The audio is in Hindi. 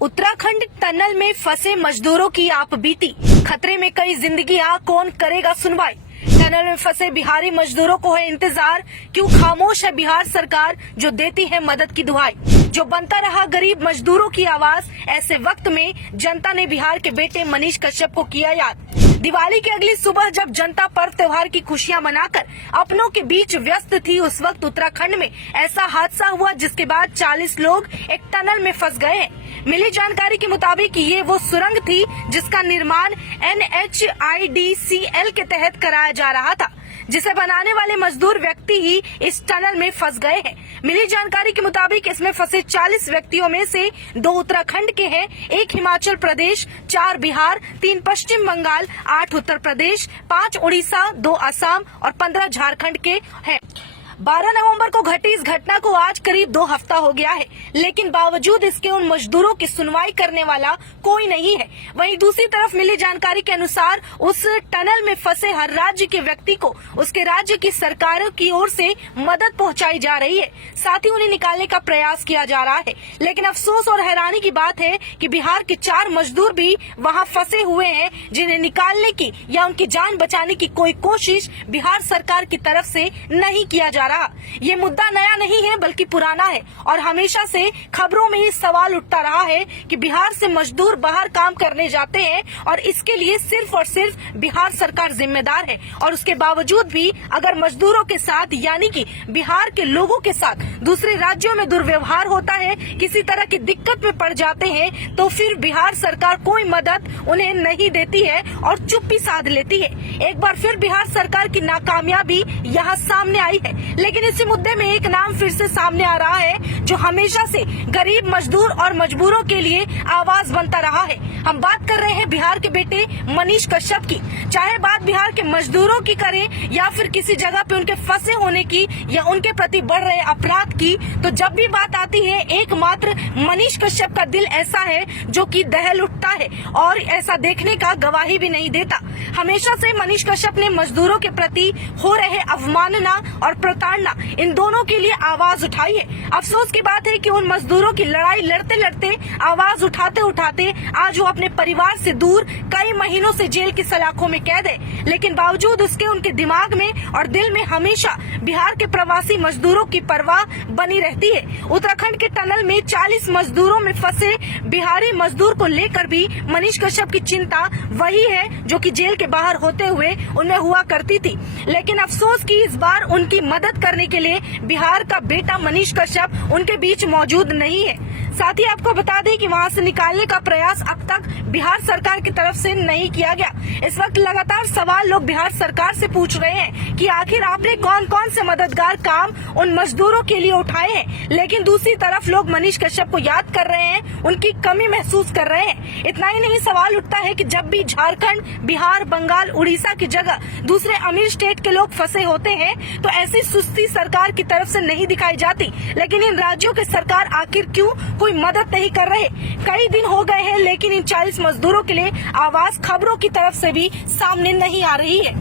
उत्तराखंड टनल में फंसे मजदूरों की आप बीती, खतरे में कई जिंदगियां, कौन करेगा सुनवाई। टनल में फंसे बिहारी मजदूरों को है इंतजार, क्यों खामोश है बिहार सरकार जो देती है मदद की दुहाई। जो बनता रहा गरीब मजदूरों की आवाज, ऐसे वक्त में जनता ने बिहार के बेटे मनीष कश्यप को किया याद। दिवाली की अगली सुबह जब जनता पर्व त्योहार की खुशियां मनाकर अपनों के बीच व्यस्त थी, उस वक्त उत्तराखंड में ऐसा हादसा हुआ जिसके बाद 40 लोग एक टनल में फंस गए हैं। मिली जानकारी के मुताबिक ये वो सुरंग थी जिसका निर्माण NHIDCL के तहत कराया जा रहा था, जिसे बनाने वाले मजदूर व्यक्ति ही इस टनल में फंस गए हैं। मिली जानकारी के मुताबिक इसमें फंसे 40 व्यक्तियों में से 2 उत्तराखंड के हैं, 1 हिमाचल प्रदेश, 4 बिहार, 3 पश्चिम बंगाल, 8 उत्तर प्रदेश, 5 उड़ीसा, 2 असम और 15 झारखंड के हैं। 12 नवंबर को घटी इस घटना को आज करीब 2 हफ्ता हो गया है, लेकिन बावजूद इसके उन मजदूरों की सुनवाई करने वाला कोई नहीं है। वहीं दूसरी तरफ मिली जानकारी के अनुसार उस टनल में फंसे हर राज्य के व्यक्ति को उसके राज्य की सरकारों की ओर से मदद पहुंचाई जा रही है, साथ ही उन्हें निकालने का प्रयास किया जा रहा है। लेकिन अफसोस और हैरानी की बात है कि बिहार के 4 मजदूर भी वहां फंसे हुए हैं, जिन्हें निकालने की या उनकी जान बचाने की कोई कोशिश बिहार सरकार की तरफ से नहीं किया जा रहा। ये मुद्दा नया नहीं है बल्कि पुराना है और हमेशा से खबरों में ये सवाल उठता रहा है कि बिहार से मजदूर बाहर काम करने जाते हैं और इसके लिए सिर्फ और सिर्फ बिहार सरकार जिम्मेदार है, और उसके बावजूद भी अगर मजदूरों के साथ यानी कि बिहार के लोगों के साथ दूसरे राज्यों में दुर्व्यवहार होता है, किसी तरह की दिक्कत में पड़ जाते हैं, तो फिर बिहार सरकार कोई मदद उन्हें नहीं देती है और चुप्पी साध लेती है। एक बार फिर बिहार सरकार की नाकामयाबी यहाँ सामने आई है, लेकिन इसी मुद्दे में एक नाम फिर से सामने आ रहा है जो हमेशा से गरीब मजदूर और मजबूरों के लिए आवाज बनता रहा है। हम बात कर रहे हैं बिहार के बेटे मनीष कश्यप की। चाहे बात बिहार के मजदूरों की करें या फिर किसी जगह पे उनके फंसे होने की या उनके प्रति बढ़ रहे अपराध की, तो जब भी बात आती है एकमात्र मनीष कश्यप का दिल ऐसा है जो कि दहल उठता है और ऐसा देखने का गवाही भी नहीं देता। हमेशा से मनीष कश्यप ने मजदूरों के प्रति हो रहे अवमानना और प्रताड़ना, इन दोनों के लिए आवाज उठाई है। अफसोस की बात है कि उन मजदूरों की लड़ाई लड़ते लड़ते, आवाज उठाते उठाते आज वो अपने परिवार से दूर कई महीनों से जेल की सलाखों में कैद है, लेकिन बावजूद उसके उनके दिमाग में और दिल में हमेशा बिहार के प्रवासी मजदूरों की परवाह बनी रहती है। उत्तराखंड के टनल में 40 मजदूरों में फंसे बिहारी मजदूर को लेकर भी मनीष कश्यप की चिंता वही है जो कि जेल के बाहर होते हुए उनमें हुआ करती थी। लेकिन अफसोस कि इस बार उनकी मदद करने के लिए बिहार का बेटा मनीष कश्यप उनके बीच मौजूद नहीं है। साथ ही आपको बता दें कि वहां से निकालने का प्रयास अब तक बिहार सरकार की तरफ से नहीं किया गया। इस वक्त लगातार सवाल लोग बिहार सरकार से पूछ रहे हैं कि आखिर आपने कौन कौन से मददगार काम उन मजदूरों के लिए उठाए हैं, लेकिन दूसरी तरफ लोग मनीष कश्यप को याद कर रहे हैं, उनकी कमी महसूस कर रहे हैं। इतना ही नहीं, सवाल उठता है कि जब भी झारखंड, बिहार, बंगाल, उड़ीसा की जगह दूसरे अमीर स्टेट के लोग फंसे होते हैं तो ऐसी सुस्ती सरकार की तरफ से नहीं दिखाई जाती, लेकिन इन राज्यों के सरकार आखिर क्यों कोई मदद नहीं कर रहे। कई दिन हो गए हैं लेकिन इन 40 मजदूरों के लिए आवाज खबरों की तरफ से भी सामने नहीं आ रही है।